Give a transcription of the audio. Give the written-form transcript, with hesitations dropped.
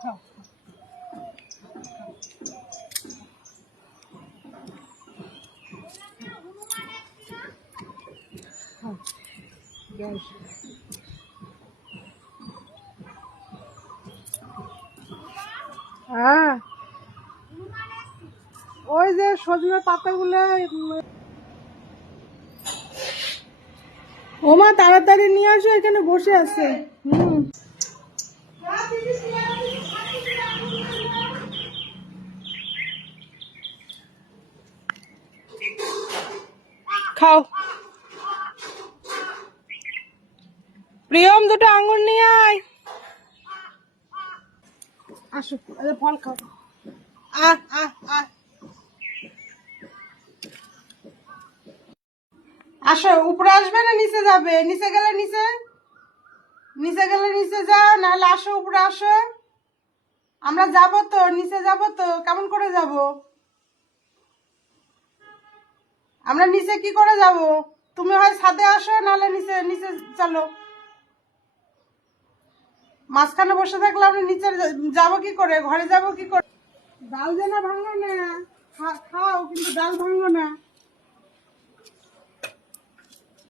খাও খাও গ্যাস হ্যাঁ ওই যে সজনে পাতাগুলো ওমা তাড়াতাড়ি নিয়ে আসো এখানে বসে আছে খাও প্রিয়ম দুটো আঙ্গুর নিয়ে আয় আসো ফল খাও আহ আহ আহ আসো উপরে আসবে না নিচে যাবে নিচে গেলে নিচে নিচে গেলে নিচে যাও নাহলে আসো উপরে আসো আমরা যাব তো নিচে যাব তো কেমন করে যাব আমরা নিচে কি করে যাব তুমি হয় ছাদে আসো নাহলে নিচে নিচে চলো মাঝখানে বসে থাকলে আমরা নিচে যাব কি করে ঘরে যাব কি করে ডাল যেন ভাঙো না খাও কিন্তু ডাল ভাঙো না